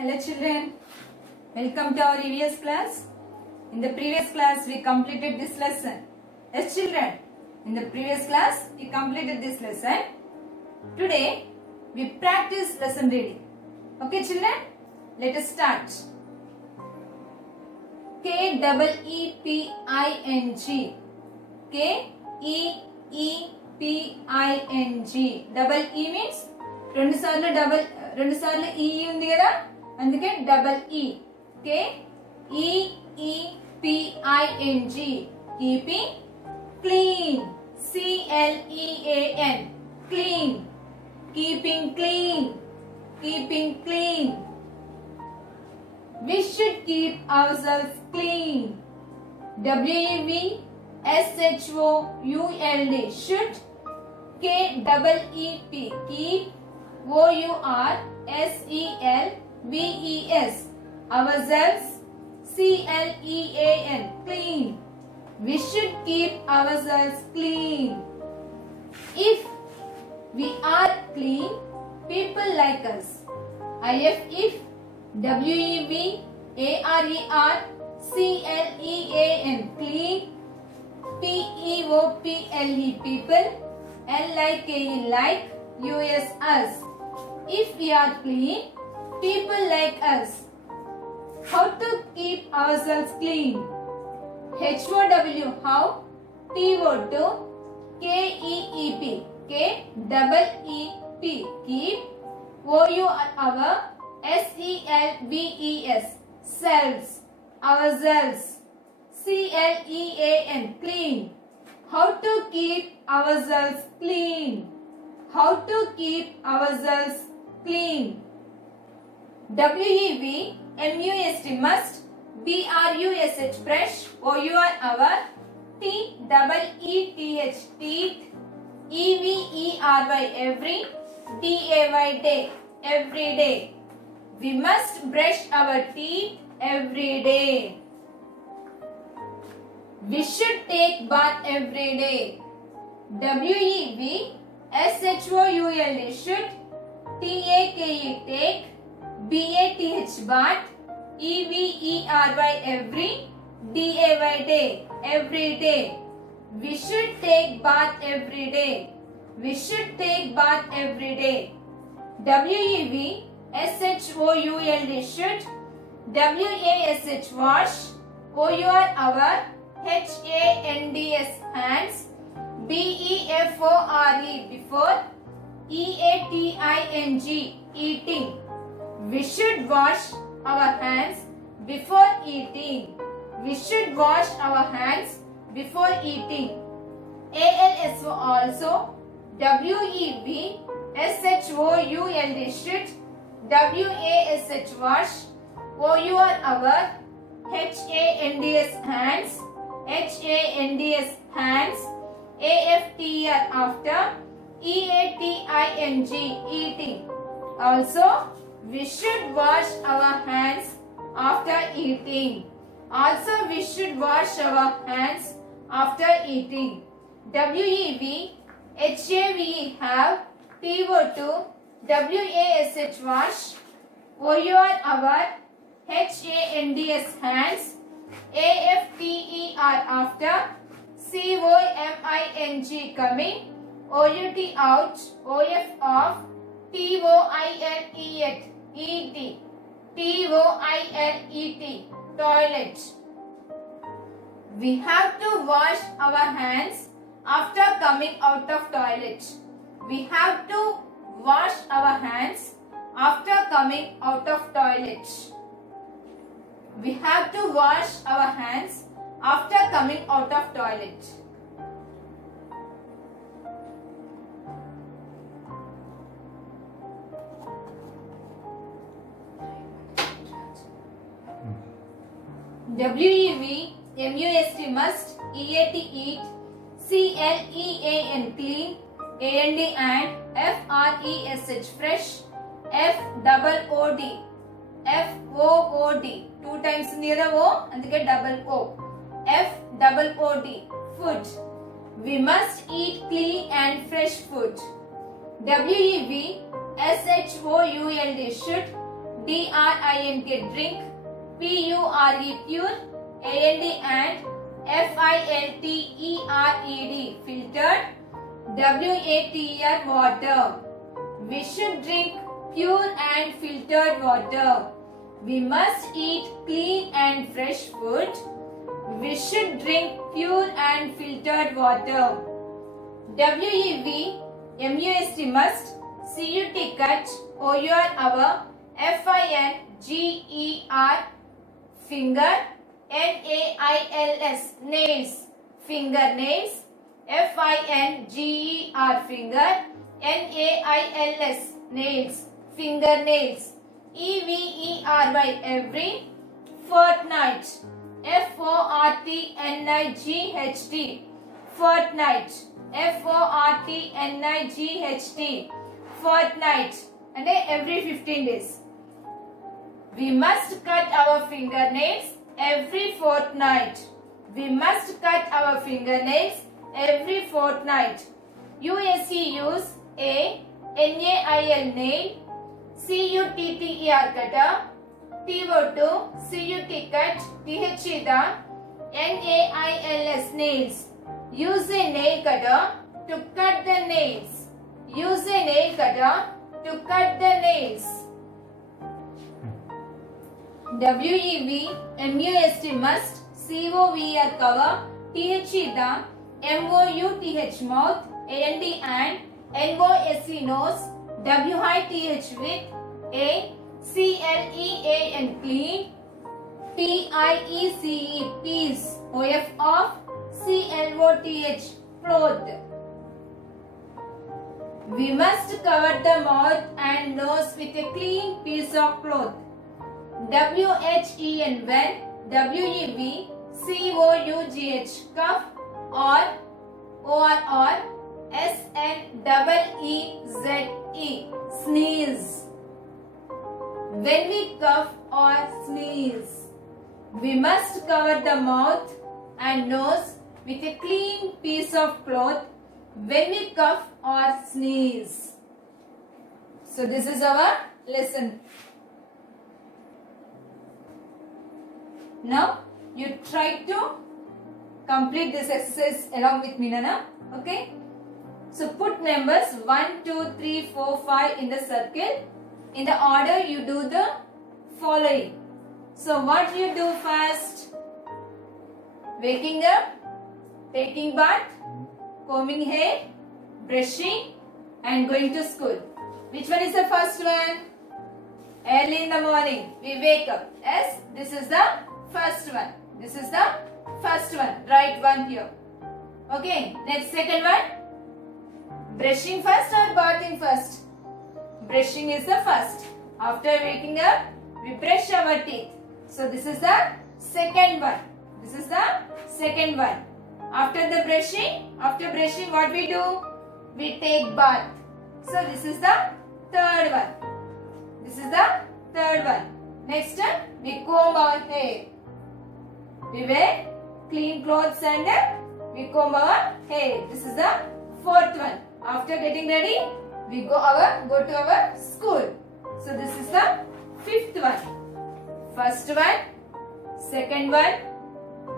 Hello children, welcome to our EVS class. In the previous class we completed this lesson. Yes children, in the previous class we completed this lesson. Today we practice lesson reading. Okay children, let us start. K-E-E-P-I-N-G. K-E-E-P-I-N-G. Double E means రెండు సార్లు E ఉంది కదా, అందుకే double E. K-E-E-P-I-N-G. Keeping clean. C-L-E-A-N. Clean. Keeping clean. Keeping clean. We should keep ourselves clean. W-E-V-S-H-O-U-L-D. Should. K-E-E-P. Keep. O-U-R-S-E-L-V-E-S. Ourselves. C-L-E-A-N. Clean. We should keep ourselves clean. If we are clean, people like us. If. W-E-V-A-R-E-R-C-L-E-A-N. Clean. P-E-O-P-L-E. People. L-I-K-E. Like. U-S. Us. If we are clean, people like us. How to keep ourselves clean? H-O-W. How. T-O-2. K-E-E-P. K-E-E-P. Keep. O-U-R. Our. S-E-L-V-E-S. Selves. Ourselves. C-L-E-A-N. Clean. How to keep ourselves clean? How to keep ourselves clean? W-E-V-M-U-S-T. Must. B-R-U-S-H. Brush. O-U-R. Our. T-E-E-T-H. Teeth. E-V-E-R-Y. Every. D-A-Y. Day. Every day. We must brush our teeth every day. We should take bath every day. W-E-V-S-H-O-U-L-D. Should. T-A-K-E. Take. B-A-T-H. Bath. E-V-E-R-Y. Every. D-A-Y. Day. Every day. We should take bath every day. We should take bath every day. W-E-V-S-H-O-U-L-D. Should. W-A-S-H. Wash. O-U-R. Our. H-A-N-D-S. Hands. B-E-F-O-R-E. Before. E-A-T-I-N-G. Eating. We should wash our hands before eating. We should wash our hands before eating. A-L-S-O also. W-E-V-S-H-O-U-L-D. Should. W-A-S-H. Wash. O-U-R. Our. H-A-N-D-S. Hands. H-A-N-D-S. Hands. A-F-T-R. After. E-A-T-I-N-G. Eating. Also, we should wash our hands after eating. Also, we should wash our hands after eating. W-E-V-H-A-V-E. Have. T-O-2. W-A-S-H. Wash. O-U-R. Our. H-A-N-D-S. Hands. A-F-T-E-R. After. C-O-M-I-N-G. Coming. O-U-T. Out. O-F. Off. T-O-I-L-E-T. E-T. T-O-I-L-E-T. Toilet. We have to wash our hands after coming out of toilet. We have to wash our hands after coming out of toilet. We have to wash our hands after coming out of toilet. W-E-V-M-U-S-T. Must. E-A-T. Eat. C-L-E-A-N. Clean. A-N-D. And. F-R-E-S-H. Fresh. F-double-O-D. F-O-O-D. Two times near the O and get double O. F-double-O-D. Food. We must eat clean and fresh food. W-E-V-S-H-O-U-L-D. Should. D-R-I-N-K, drink. P-U-R-E, pure. A-N-D, and. F-I-L-T-E-R-E-D, filtered. W-A-T-E-R, water. We should drink pure and filtered water. We must eat clean and fresh food. We should drink pure and filtered water. W-E-V-M-U-S-T, must. C-U-T, cut. O-U-R, our. F-I-N-G-E-R, finger. N-A-I-L-S, nails, fingernails. F-I-N-G-E-R, finger. N-A-I-L-S, nails, fingernails. E-V-E-R-Y, every. Fortnight. F-O-R-T-N-I-G-H-T, fortnight. F-O-R-T-N-I-G-H-T, fortnight. And every 15 days. We must cut our fingernails every fortnight. We must cut our fingernails every fortnight. U-S-E, use. A, N-A-I-L, nail. C-U-T-T-E-R, cutter. T-O-2, C-U-T, cut. T-H-E, the. N-A-I-L-S, nails. Use a nail cutter to cut the nails. Use a nail cutter to cut the nails. W-E-V-M-U-S-T, must. C-O-V-E-R, cover. T-H-E, the. M-O-U-T-H, mouth. A-N-D, and. N-O-S-E, nose. W-I-T-H, with. A. C-L-E-A-N, clean. P-I-E-C-E, peace. O-F, off. C-L-O-T-H, cloth. We must cover the mouth and nose with a clean piece of cloth. W-H-E-N, when. W-E-V-C-O-U-G-H, cough. Or, O-R-R, S-N-E-E-Z-E, sneeze. When we cough or sneeze, we must cover the mouth and nose with a clean piece of cloth when we cough or sneeze. So this is our lesson. Now you try to complete this exercise along with me, Nana. Okay. So put numbers 1, 2, 3, 4, 5 in the circle. In the order you do the following. So what you do first? Waking up, taking bath, combing hair, brushing and going to school. Which one is the first one? Early in the morning we wake up. Yes, this is the first one. This is the first one. Write one here. Okay, next second one. Brushing first or bathing first? Brushing is the first. After waking up, we brush our teeth. So this is the second one. This is the second one. After brushing what we do? We take bath. So this is the third one. This is the third one. Next we comb our hair. We wear clean clothes and we comb our hair. This is the fourth one. After getting ready, we go to our school. So this is the fifth one. First one, second one,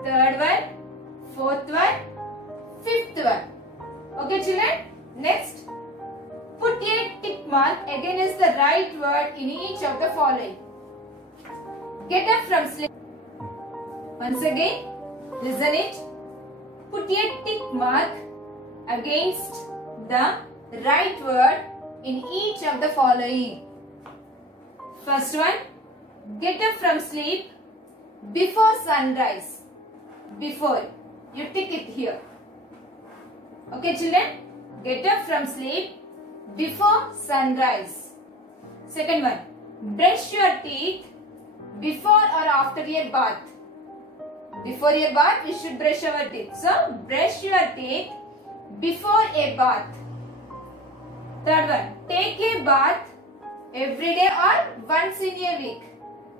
third one, fourth one, fifth one. Okay children, next put a tick mark against the right word in each of the following. Get up from sleep. Once again, listen it. Put a tick mark against the right word in each of the following. First one, get up from sleep before sunrise. Before, you tick it here. Okay children, get up from sleep before sunrise. Second one, brush your teeth before or after a bath. Before a bath, we should brush our teeth. So, brush your teeth before a bath. Third one, take a bath every day or once in a week.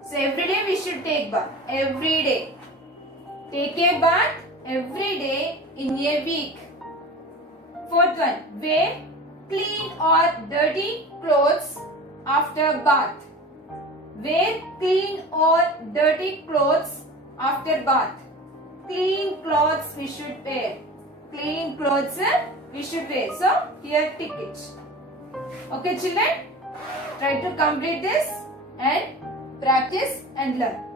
So, every day we should take bath. Every day. Take a bath every day in a week. Fourth one, wear clean or dirty clothes after bath. wear clean or dirty clothes after bath. Clean clothes we should wear. Clean clothes we should wear. So here tick it. Okay children, try to complete this and practice and learn.